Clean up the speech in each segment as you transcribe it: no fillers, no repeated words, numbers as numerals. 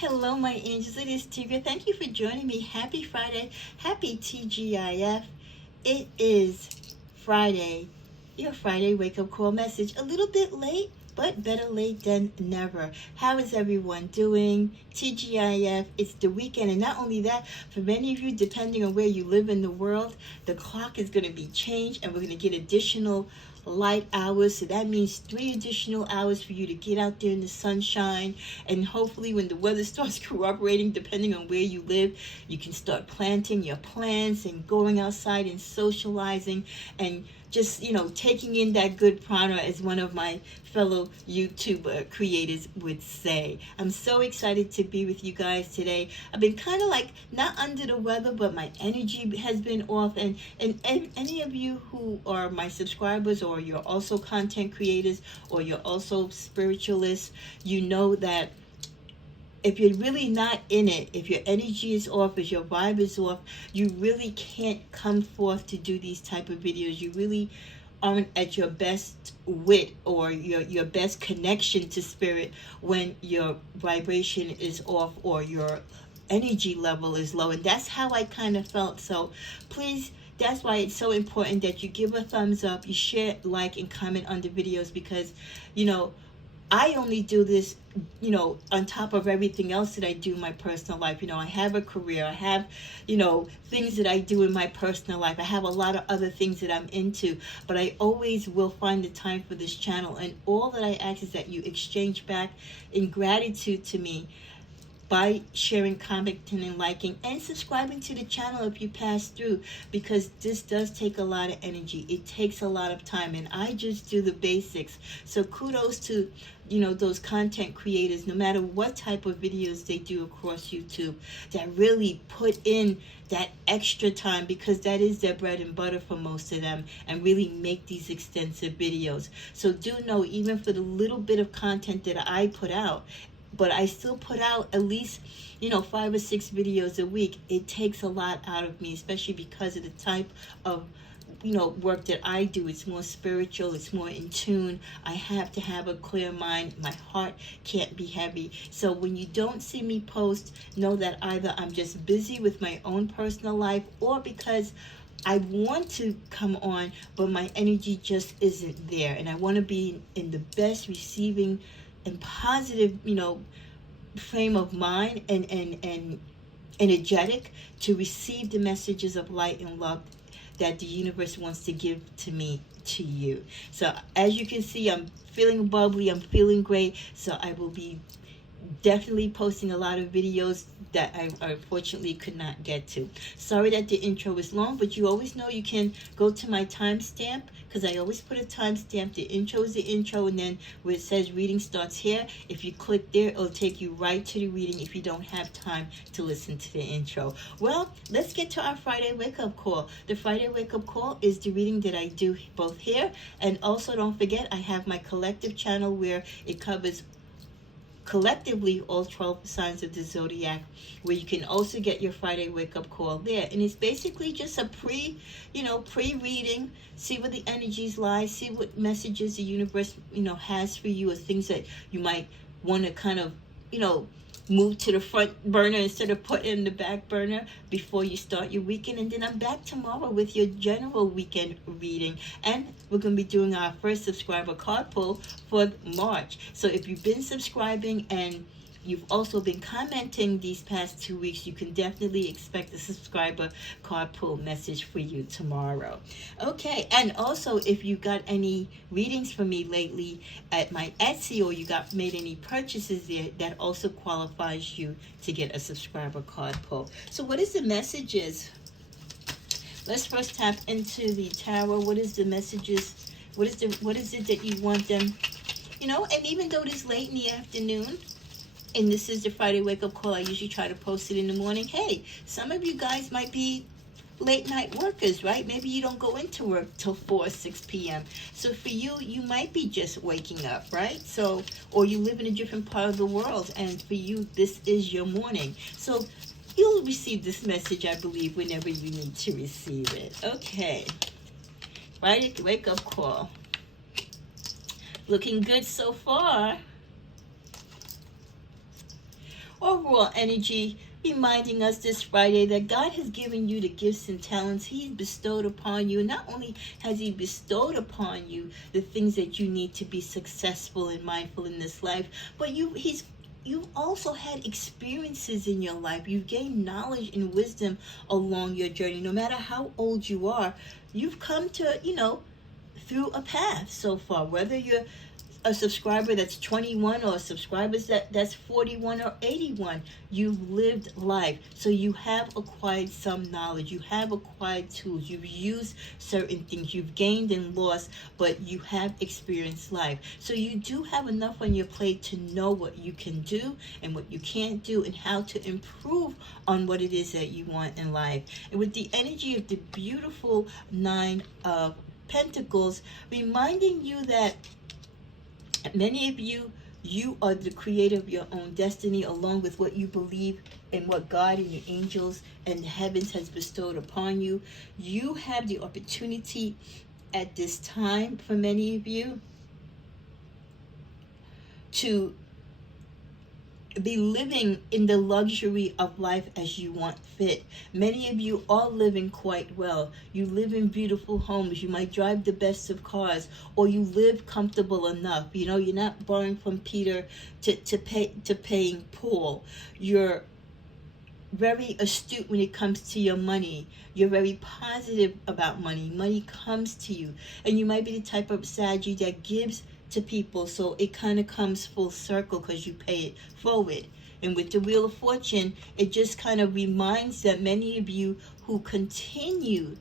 Hello, my angels. It is Tigger. Thank you for joining me. Happy Friday. Happy TGIF. It is Friday. Your Friday wake up call message. A little bit late, but better late than never. How is everyone doing? TGIF. It's the weekend, and not only that, for many of you, depending on where you live in the world, the clock is going to be changed, and we're going to get additional light hours. So that means 3 additional hours for you to get out there in the sunshine, and hopefully when the weather starts cooperating, depending on where you live, you can start planting your plants and going outside and socializing and just, taking in that good prana, as one of my fellow YouTuber creators would say. I'm so excited to be with you guys today. I've been kind of like not under the weather, but my energy has been off. And any of you who are my subscribers, or you're also content creators, or you're also spiritualists, you know that if you're really not in it, if your energy is off, if your vibe is off, you really can't come forth to do these type of videos. You really aren't at your best wit, or your best connection to spirit, when your vibration is off or your energy level is low. And that's how I kind of felt. So please, that's why it's so important that you give a thumbs up, you share, like, and comment on the videos, because I only do this, on top of everything else that I do in my personal life. I have a career. I have, things that I do in my personal life. I have a lot of other things that I'm into, but I always will find the time for this channel. And all that I ask is that you exchange back in gratitude to me by sharing, commenting, and liking, and subscribing to the channel if you pass through, because this does take a lot of energy. It takes a lot of time, and I just do the basics. So kudos to those content creators, no matter what type of videos they do across YouTube, that really put in that extra time, because that is their bread and butter for most of them, and really make these extensive videos. So do know, even for the little bit of content that I put out, but I still put out at least 5 or 6 videos a week. It takes a lot out of me, especially because of the type of work that I do. It's more spiritual, it's more in tune. I have to have a clear mind. My heart can't be heavy. So when you don't see me post, know that either I'm just busy with my own personal life, or because I want to come on, but my energy just isn't there, and I want to be in the best receiving and positive, frame of mind, and energetic, to receive the messages of light and love that the universe wants to give to me, to you. So as you can see, I'm feeling bubbly, I'm feeling great. So I will be definitely posting a lot of videos that I unfortunately could not get to. Sorry that the intro is long, but you always know you can go to my timestamp, because I always put a timestamp. The intro is the intro, and then where it says reading starts here, if you click there, it'll take you right to the reading if you don't have time to listen to the intro. Well, let's get to our Friday wake-up call. The Friday wake-up call is the reading that I do both here, and also don't forget, I have my collective channel where it covers collectively all 12 signs of the zodiac, where you can also get your Friday wake-up call there. And it's basically just a pre-reading, see where the energies lie, see what messages the universe has for you, or things that you might want to kind of move to the front burner instead of put in the back burner before you start your weekend. And then I'm back tomorrow with your general weekend reading, and we're going to be doing our first subscriber card pull for March. So if you've been subscribing and you've also been commenting these past 2 weeks, you can definitely expect a subscriber card pull message for you tomorrow. Okay, and also if you got any readings from me lately at my Etsy, or you made any purchases there, that also qualifies you to get a subscriber card pull. So what is the messages? Let's first tap into the tarot. What is the messages? What is it that you want them? And even though it is late in the afternoon, and this is the Friday wake-up call, I usually try to post it in the morning. Hey, some of you guys might be late night workers, right? Maybe you don't go into work till 4 or 6 p.m. So for you, you might be just waking up, right? So, or you live in a different part of the world, and for you, this is your morning. So you'll receive this message, I believe, whenever you need to receive it. Okay. Friday wake-up call. Looking good so far. overall energy reminding us this Friday that God has given you the gifts and talents He's bestowed upon you. Not only has He bestowed upon you the things that you need to be successful and mindful in this life, but you've also had experiences in your life. You've gained knowledge and wisdom along your journey. No matter how old you are, you've come to, through a path so far, whether you're a subscriber that's 21 or subscribers that's 41 or 81. You've lived life, so you have acquired some knowledge, you have acquired tools, you've used certain things, you've gained and lost, but you have experienced life. So you do have enough on your plate to know what you can do and what you can't do, and how to improve on what it is that you want in life. And with the energy of the beautiful Nine of Pentacles reminding you that many of you are the creator of your own destiny, along with what you believe and what God and your angels and the heavens has bestowed upon you. You have the opportunity at this time, for many of you, to be living in the luxury of life as you want fit. Many of you are living quite well. You live in beautiful homes. You might drive the best of cars, or you live comfortable enough. You're not borrowing from Peter to paying Paul. You're very astute when it comes to your money. You're very positive about money. Money comes to you. And you might be the type of Saggy that gives to people, so it kind of comes full circle because you pay it forward. And with the Wheel of Fortune, it just kind of reminds that many of you who continue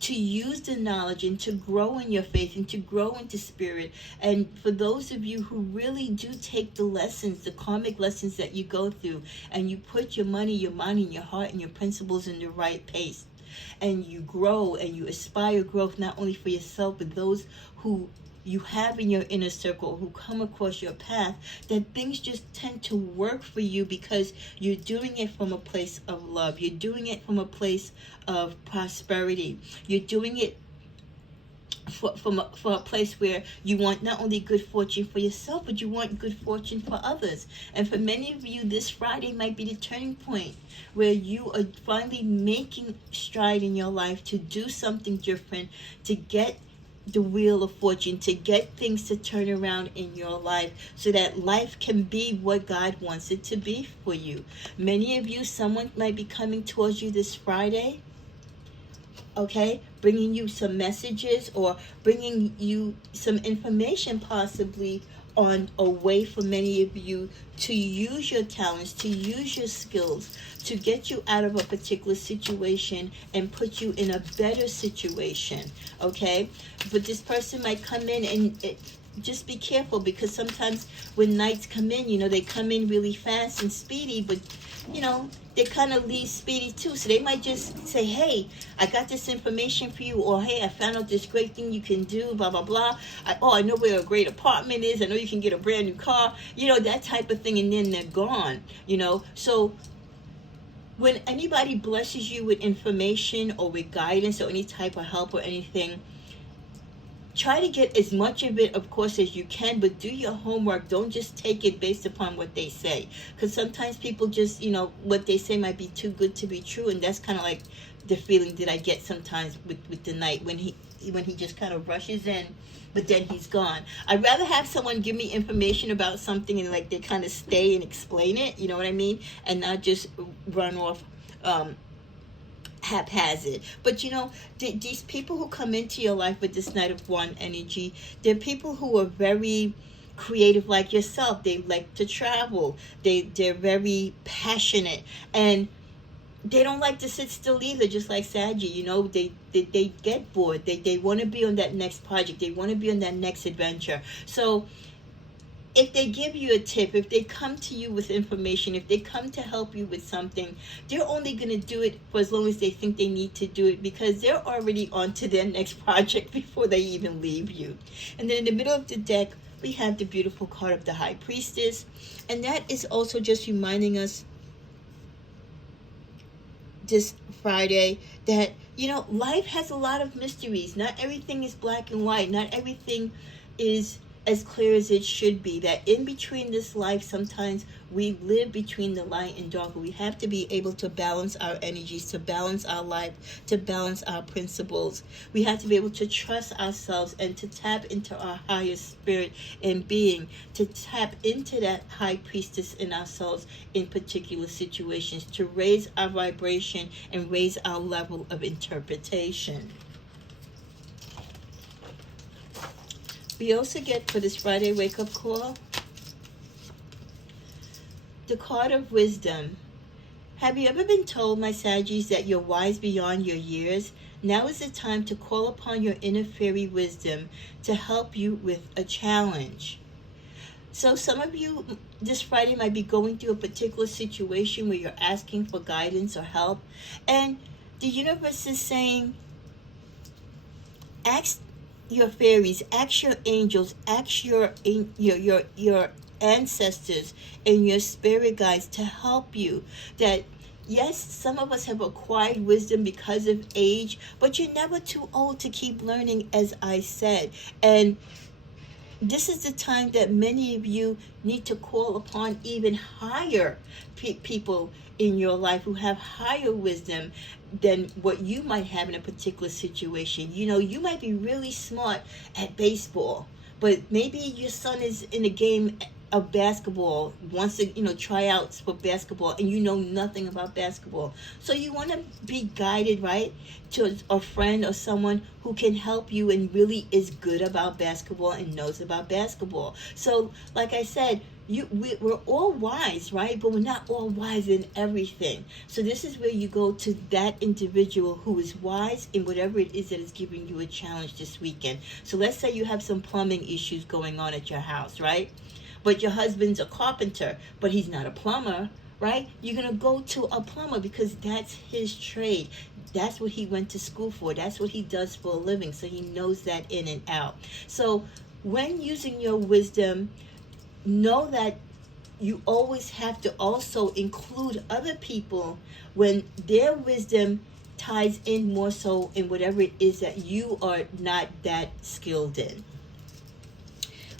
to use the knowledge and to grow in your faith and to grow into spirit, and for those of you who really do take the lessons, the karmic lessons that you go through, and you put your money, your mind, and your heart and your principles in the right pace, and you grow and you aspire growth, not only for yourself but those who you have in your inner circle who come across your path, that things just tend to work for you because you're doing it from a place of love. You're doing it from a place of prosperity. You're doing it for a place where you want not only good fortune for yourself, but you want good fortune for others. And for many of you, this Friday might be the turning point where you are finally making stride in your life to do something different, to get the Wheel of Fortune, to get things to turn around in your life so that life can be what God wants it to be for you. Many of you, someone might be coming towards you this Friday, okay, bringing you some messages or bringing you some information possibly on a way for many of you to use your talents, to use your skills, to get you out of a particular situation and put you in a better situation, okay? But this person might come in and just be careful, because sometimes when knights come in, they come in really fast and speedy, but they kind of leave speedy too. So they might just say, hey, I got this information for you, or hey, I found out this great thing you can do, blah, blah, blah. I know where a great apartment is. I know you can get a brand new car, that type of thing. And then they're gone, So when anybody blesses you with information or with guidance or any type of help or anything, try to get as much of it, of course, as you can, but do your homework. Don't just take it based upon what they say, because sometimes people just, what they say might be too good to be true, and that's kind of like the feeling that I get sometimes with the knight when he just kind of rushes in, but then he's gone. I'd rather have someone give me information about something and like they kind of stay and explain it, you know what I mean, and not just run off haphazard. But these people who come into your life with this Knight of Wands energy, they're people who are very creative like yourself. They like to travel. They're very passionate, and they don't like to sit still either, just like Saggy. They get bored. They want to be on that next project. They want to be on that next adventure. So if they give you a tip, if they come to you with information, if they come to help you with something, they're only going to do it for as long as they think they need to do it, because they're already on to their next project before they even leave you. And then in the middle of the deck, we have the beautiful card of the High Priestess. And that is also just reminding us this Friday that, life has a lot of mysteries. Not everything is black and white. Not everything is as clear as it should be. That in between this life, sometimes we live between the light and dark. We have to be able to balance our energies, to balance our life, to balance our principles. We have to be able to trust ourselves and to tap into our higher spirit and being, to tap into that high priestess in ourselves in particular situations, to raise our vibration and raise our level of interpretation. We also get, for this Friday wake-up call, the card of wisdom. Have you ever been told, my Saggies, that you're wise beyond your years? Now is the time to call upon your inner fairy wisdom to help you with a challenge. So some of you this Friday might be going through a particular situation where you're asking for guidance or help. And the universe is saying, ask your fairies, ask your angels, ask your ancestors and your spirit guides to help you. That yes, some of us have acquired wisdom because of age, but you're never too old to keep learning, as I said. And this is the time that many of you need to call upon even higher people in your life who have higher wisdom than what you might have in a particular situation. You know, you might be really smart at baseball, but maybe your son is in a game of basketball, wants to, try outs for basketball, and you know nothing about basketball. So you want to be guided, right, to a friend or someone who can help you and really is good about basketball and knows about basketball. So, like I said, we're all wise, right? But we're not all wise in everything. So this is where you go to that individual who is wise in whatever it is that is giving you a challenge this weekend. So let's say you have some plumbing issues going on at your house, right? But your husband's a carpenter, but he's not a plumber, right? You're going to go to a plumber because that's his trade. That's what he went to school for. That's what he does for a living. So he knows that in and out. So when using your wisdom, know that you always have to also include other people when their wisdom ties in more so in whatever it is that you are not that skilled in.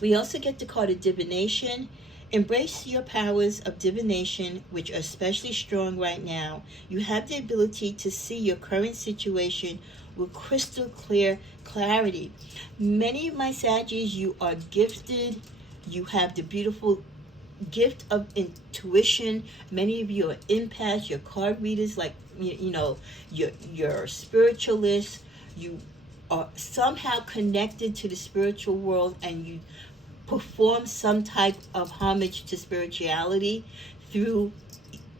We also get the card of divination. Embrace your powers of divination, which are especially strong right now. You have the ability to see your current situation with crystal clear clarity. Many of my Saggies, you are gifted. You have the beautiful gift of intuition. Many of you are empaths, you're card readers, like, you're spiritualists. You are somehow connected to the spiritual world, and you perform some type of homage to spirituality through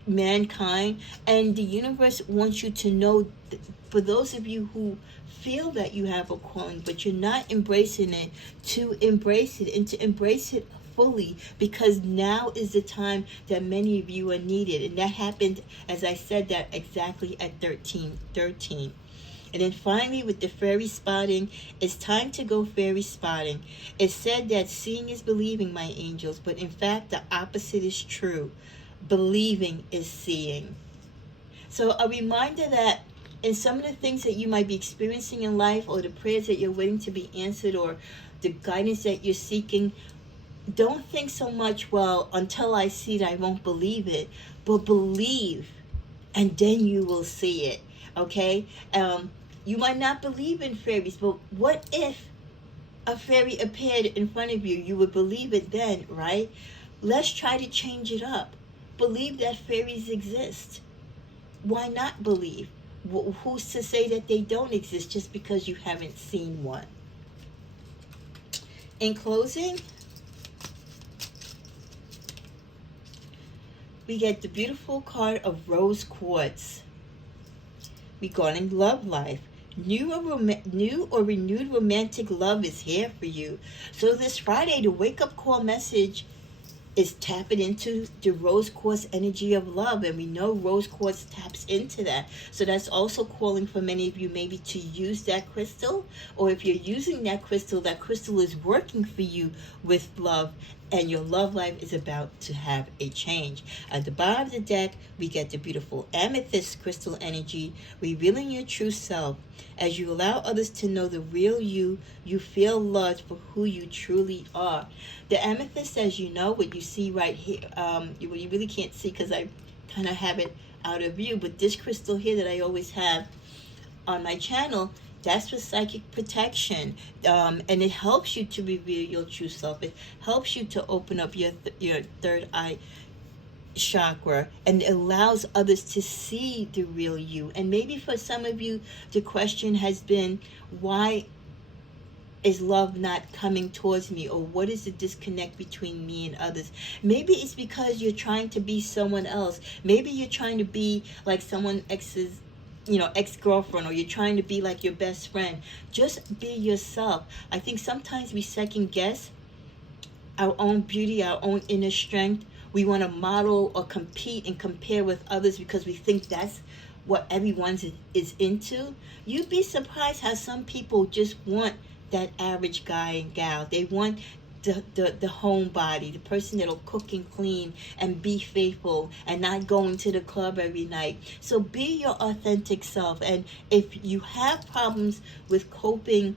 mankind. And the universe wants you to know, for those of you who feel that you have a calling but you're not embracing it, to embrace it and to embrace it fully, because now is the time that many of you are needed. And that happened, as I said, that exactly at 1313. And then finally, with the fairy spotting, it's time to go fairy spotting. It's said that seeing is believing, my angels, but in fact, the opposite is true. Believing is seeing. So a reminder that in some of the things that you might be experiencing in life, or the prayers that you're waiting to be answered, or the guidance that you're seeking, don't think so much, well, until I see it, I won't believe it. But believe, and then you will see it, okay? You might not believe in fairies, but what if a fairy appeared in front of you? You would believe it then, right? Let's try to change it up. Believe that fairies exist. Why not believe? Who's to say that they don't exist just because you haven't seen one? In closing, we get the beautiful card of rose quartz regarding love life. New or renewed romantic love is here for you. So this Friday, the wake-up call message is tapping into the rose quartz energy of love, and we know rose quartz taps into that. So that's also calling for many of you maybe to use that crystal, or if you're using that crystal is working for you with love and your love life is about to have a change. At the bottom of the deck, we get the beautiful amethyst crystal energy, revealing your true self. As you allow others to know the real you, you feel loved for who you truly are. The amethyst, as you know, what you see right here, you really can't see because I kind of have it out of view, but this crystal here that I always have on my channel, that's for psychic protection, and it helps you to reveal your true self. It helps you to open up your third eye chakra, and allows others to see the real you. And maybe for some of you, the question has been, why is love not coming towards me? Or what is the disconnect between me and others? Maybe it's because you're trying to be someone else. Maybe you're trying to be like someone else's ex-girlfriend, or you're trying to be like your best friend. Just be yourself. I think sometimes we second guess our own beauty, our own inner strength. We want to model or compete and compare with others because we think that's what everyone is into. You'd be surprised how some people just want that average guy and gal. They want the homebody, the person that'll cook and clean and be faithful and not going to the club every night. So be your authentic self. And if you have problems with coping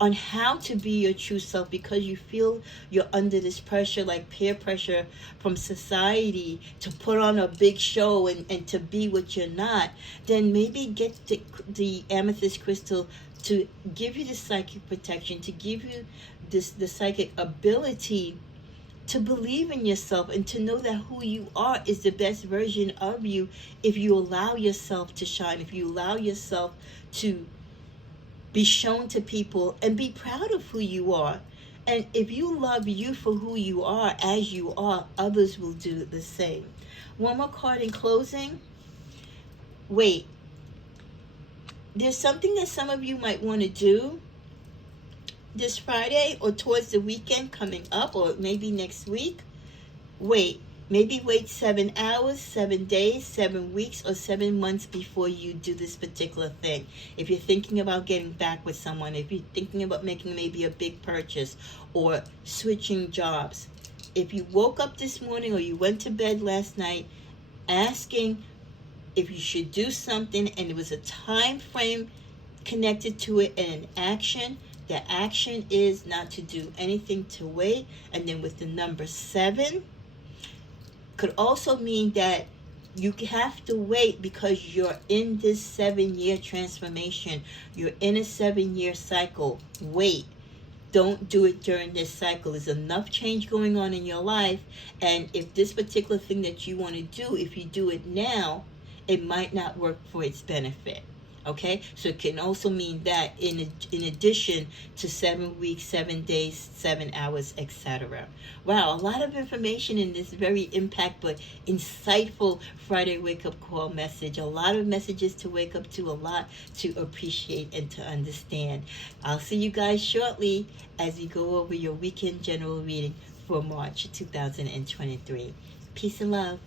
on how to be your true self because you feel you're under this pressure, like peer pressure from society, to put on a big show and to be what you're not, then maybe get the amethyst crystal to give you the psychic protection, to give you the psychic ability to believe in yourself and to know that who you are is the best version of you if you allow yourself to shine, if you allow yourself to be shown to people and be proud of who you are. And if you love you for who you are, as you are, others will do the same. One more card in closing. Wait. There's something that some of you might want to do this Friday or towards the weekend coming up, or maybe next week. Wait. Maybe wait 7 hours, 7 days, 7 weeks, or 7 months before you do this particular thing. If you're thinking about getting back with someone, if you're thinking about making maybe a big purchase or switching jobs. If you woke up this morning or you went to bed last night asking if you should do something and there was a time frame connected to it and an action, the action is not to do anything, to wait. And then with the number 7, could also mean that you have to wait because you're in this 7-year transformation. You're in a 7-year cycle. Wait. Don't do it during this cycle. There's enough change going on in your life. And if this particular thing that you want to do, if you do it now, it might not work for its benefit. Okay, so it can also mean that in addition to 7 weeks, 7 days, 7 hours, etc. Wow, a lot of information in this very impact but insightful Friday wake-up call message. A lot of messages to wake up to, a lot to appreciate and to understand. I'll see you guys shortly as we go over your weekend general reading for March 2023. Peace and love.